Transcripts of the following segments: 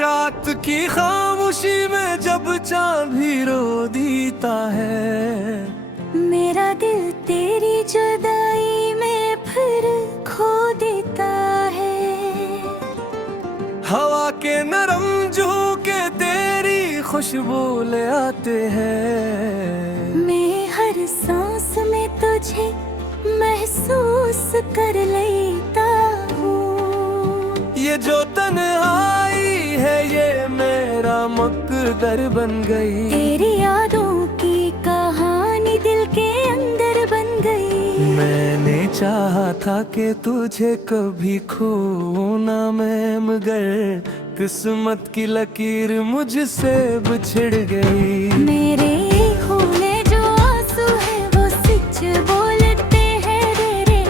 रात की खामोशी में जब चांद भी रो देता है, मेरा दिल तेरी जुदाई में फिर खो देता है। हवा के नरम झोंके तेरी खुशबू ले आते हैं, मैं हर सांस में तुझे महसूस कर लेता हूँ। ये जो तन्हाई है ये मेरा मुकद्दर बन गई। तेरी यादों की कहानी दिल के अंदर बन गई। मैंने चाहा था कि तुझे कभी खो ना मैं, मगर किस्मत की लकीर मुझसे बिछड़ गई। मेरे खूने जो आंसू है वो सच बोलते हैं रे,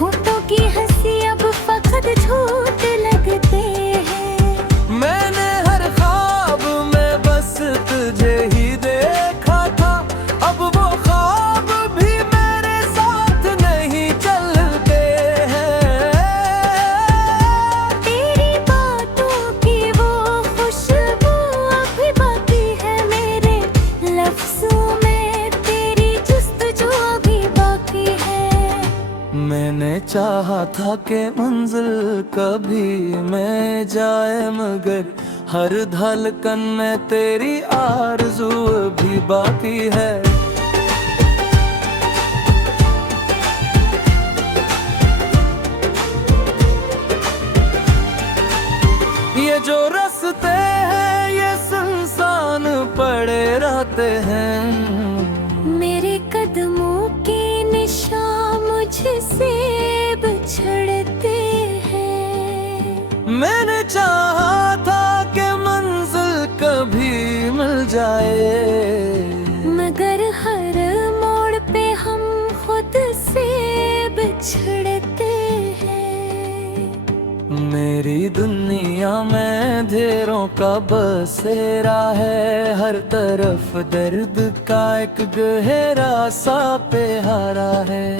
होठों की हंसी अब फकत झूठ लगते हैं। मैंने हर ख्वाब में बस तुझे ही देखा था, अब वो ख्वाब भी मेरे साथ नहीं चलते हैं। तेरी बातों की वो खुशबू अभी बाकी है मेरे लफ्जों में, तेरी जुस्तजू अभी बाकी है। मैंने चाहा था कि मंजिल कभी मैं जाए, मगर हर धड़कन में तेरी आरज़ू भी बाकी है। ये जो रास्ते हैं ये सुनसान पड़े रहते हैं, मेरे कदमों के निशान मुझसे बिछड़ते हैं। मैंने चाहा था कि मंजिल कभी मिल जाए, मगर हर मोड़ पे हम खुद से बिछड़ते हैं। मेरी दुनिया में अंधेरों का बसेरा है, हर तरफ दर्द का एक गहरा सा प्यारा है।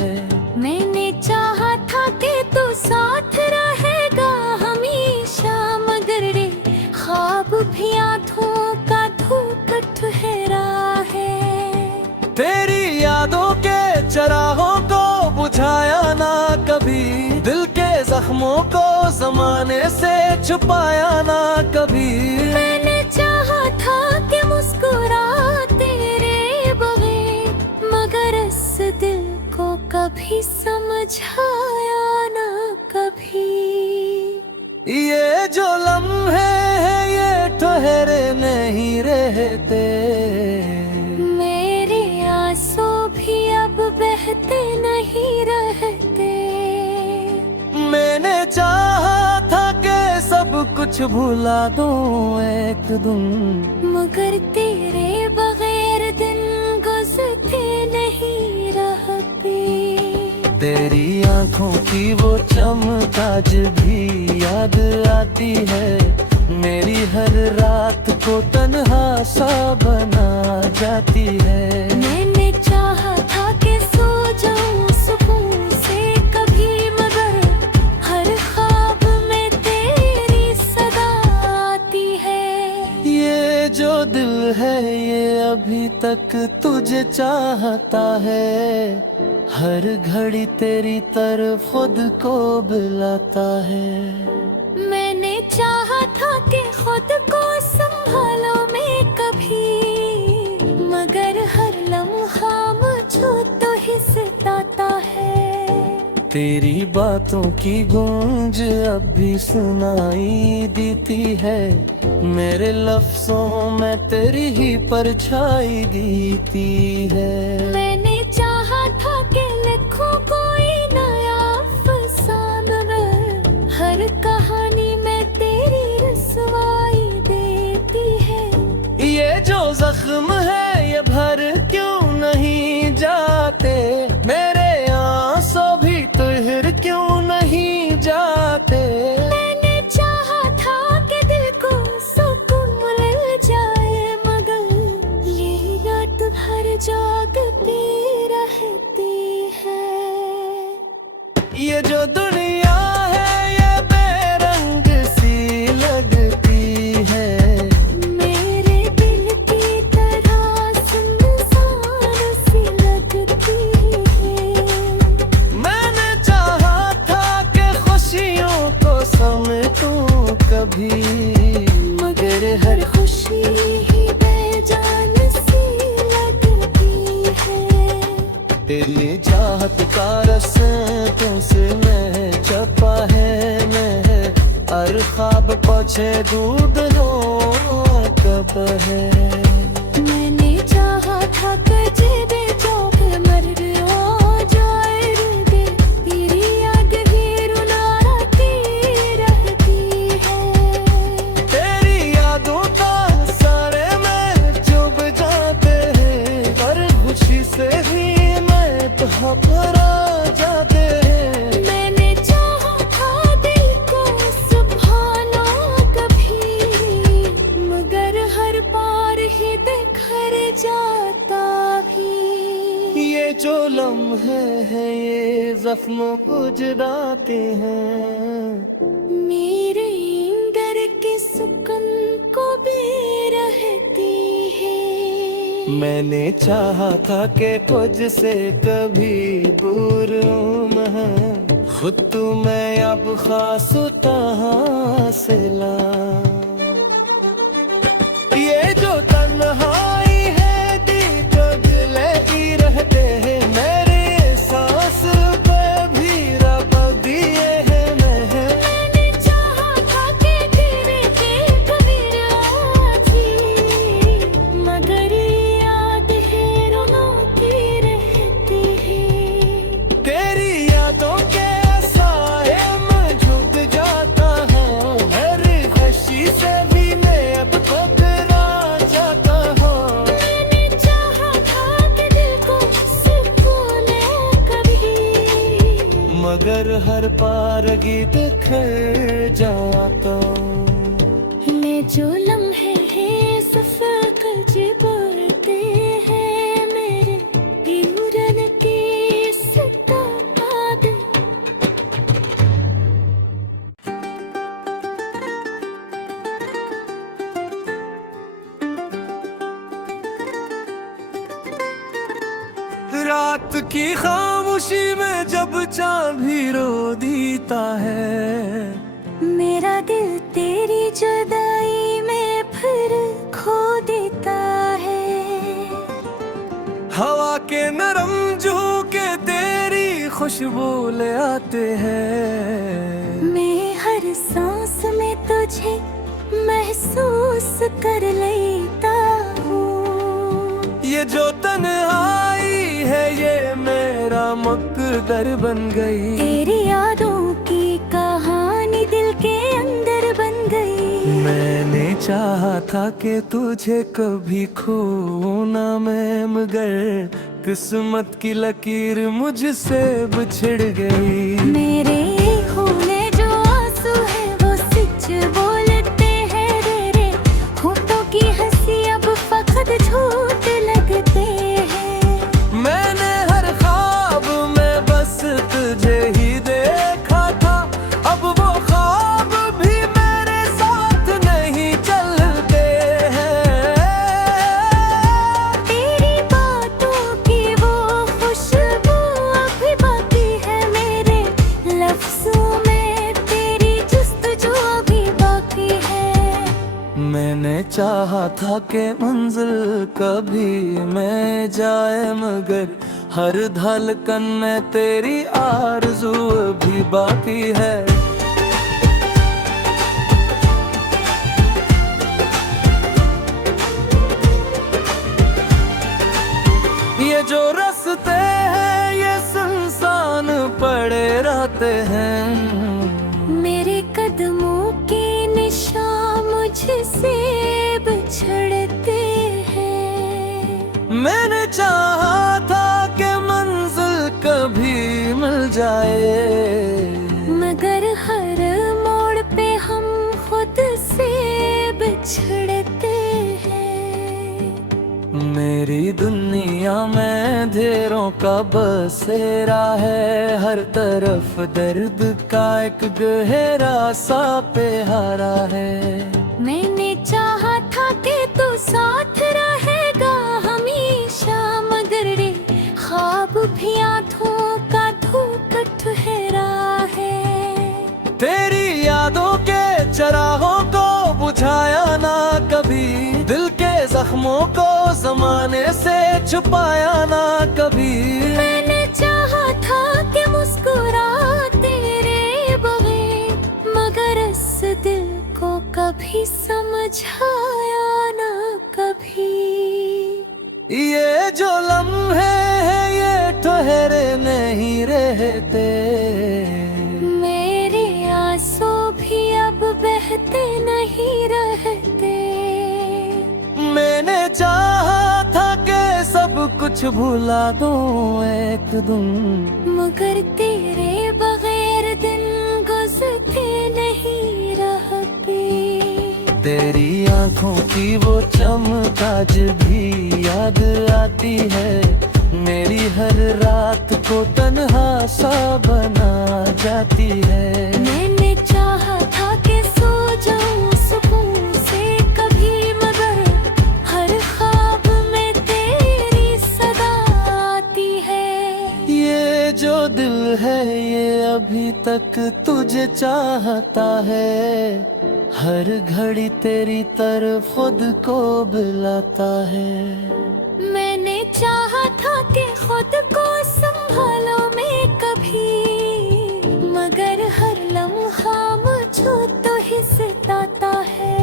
मैंने चाहा था कि तू साथ रहेगा हमेशा, मगर रे ख्वाब भी आँखों का धूप ठहरा है। तेरी यादों के चरागों को बुझाया ना कभी, दिल के जख्मों को जमाने से छुपाया ना कभी। मैंने चाहा था कि मुस्कुराते रे बगैर, मगर इस दिल को कभी समझाया ना कभी। ये जो लम्हे हैं ये ठहरे नहीं रहते, मेरे आंसू भी अब बहते नहीं रहते। मैंने चाहा था कि सब कुछ भुला दूं एक दिन, मगर तेरे बगैर दिन गुजरते नहीं रहते। तेरी आंखों की वो चमक आज भी याद आती है, मेरी हर रात को तन्हा सा बना जाती है। मैंने चाहा था कि सो जाऊं सुकून से कभी, मगर हर ख्वाब में तेरी सदा आती है। ये जो दिल है ये अभी तक तुझे चाहता है, हर घड़ी तेरी तरफ खुद को बुलाता है। मैंने चाहा था कि खुद को संभालो मैं कभी, मगर हर लम्हा मुझको तो ही सताता है। तेरी बातों की गूंज अब भी सुनाई देती है, मेरे लफ्जों में तेरी ही परछाई दिखती है। मैंने चाहा था कि लिखूं कोई नया अफसाना, हर कहानी में तेरी रसवाई देती है। ये जो जख्म है ये भर क्यों नहीं जाते, मेरे आंसू भी तुहर क्यों नहीं जाते। मैंने चाहा था कि दिल को सुकून मिल जाए, मगर ये रात भर जागती रहती है। ये जो दुनिया है ये बेरंग सी लगती है, तेरी चाहत का रस तुमसे मैं छपा है मैं हर ख्वाब पहुँचे दूध लो कब है। मैंने चाहा था तुझे दे जो फिर मर हो जाए दे तेरी याद ही रुलाती रहती है। तेरी यादों का सारे में चुभ जाते हैं पर खुशी से भी मैं तो घबरा जाते हैं। मैंने चाहा था दिल को सुभाना कभी मगर हर बार ही बिखर जाता भी। ये जो लम्हे हैं ये जख्मों को जुड़ाते हैं मेरे अंदर के सुकून को भी रहती है। मैंने चाहा था कि तुझसे कभी दूर हूँ मैं खुद तू मैं अब खास कहाँ से ला। ये जो तन्हाई है दी तो दिल ही रहते हैं मेरे सांस पे भी रब दिए हैं मैं। मैंने चाहा था कि तेरे के कबीर आजी मगर याद है रुलाती रहती है। तेरी यादों के साए में झुक जाता हूँ हर खुशी से भी मैं अब घबरा जाता हूँ। मैंने चाहा था कि दिल को सुकून कभी मगर हर पार गीत खर जाता हूँ। मैं जो लम्हे हैं सफर बढ़ते हैं मेरे इमरन के सता दे। रात की खामोशी में जब चांद भी रो देता है मेरा दिल तेरी जुदाई में फिर खो देता है। हवा के नरम झोंके तेरी खुशबू ले आते हैं। मैं हर सांस में तुझे महसूस कर लेता हूँ। ये जो तन्हाई है ये मेरा मकदर बन गई। तेरी यादों की कहानी दिल के अंदर बन गई। मैंने चाहा था कि तुझे कभी खो ना मैं मगर किस्मत की लकीर मुझसे बिछड़ गई। मेरे खूने जो आंसू है वो सच बोलते हैं तेरे होठों की हंसी अब फकत झूठ लगते हैं। मैंने हर ख्वाब में बस तुझे ही देखा था अब वो ख्वाब भी मेरे साथ नहीं चलते हैं। तेरी बातों की वो खुशबू अभी बाकी है मेरे लफ्जों में तेरी जुस्तजू अभी बाकी है। मैंने चाहा था कि मंजिल कभी मैं जाए मगर हर धड़कन में तेरी आरज़ू भी बाकी है। ये जो रास्ते हैं ये सुनसान पड़े रहते हैं। मेरे कदमों के निशान मुझसे बिछड़ते हैं। मैंने चाहा था कि मंजिल कभी मिल जाए मगर हर मोड़ पे हम खुद से बिछड़ते हैं। मेरी दुनिया में अंधेरों का बसेरा है हर तरफ दर्द का एक गहरा सा प्यारा है। मैंने चाहा था कि तू साथ रहेगा हमेशा मगर रे ख्वाब भी आँखों का धूप ठहरा है। तेरी यादों के चरागों को बुझाया ना कभी दिल के जख्मों को जमाने से छुपाया ना कभी। समझाया ना कभी। ये जो लम्हे हैं ये ठहरे नहीं रहते, मेरे आंसू भी अब बहते नहीं रहते। मैंने चाहा था कि सब कुछ भुला दूं एक दिन, मगर तेरे बगैर दिन गुजरते नहीं रहते। तेरी आंखों की वो चमक आज भी याद आती है, मेरी हर रात को तन्हा सा बना जाती है। मैंने चाहा था कि सो जाऊं सुकून से कभी, मगर हर ख्वाब में तेरी सदा आती है। ये जो दिल है ये अभी तक तुझे चाहता है, हर घड़ी तेरी तरफ खुद को बुलाता है। मैंने चाहा था कि खुद को संभालो मैं कभी, मगर हर लम्हा मुझको तो ही सताता है।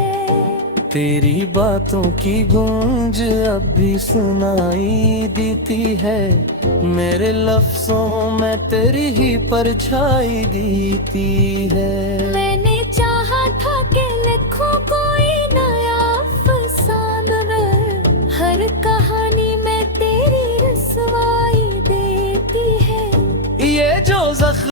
तेरी बातों की गूंज अब भी सुनाई देती है, मेरे लफ्जों में तेरी ही परछाई दिखती है। मैंने चाहा था कि लिखूं कोई नया अफसाना, हर कहानी में तेरी रसवाई देती है। ये जो जख्म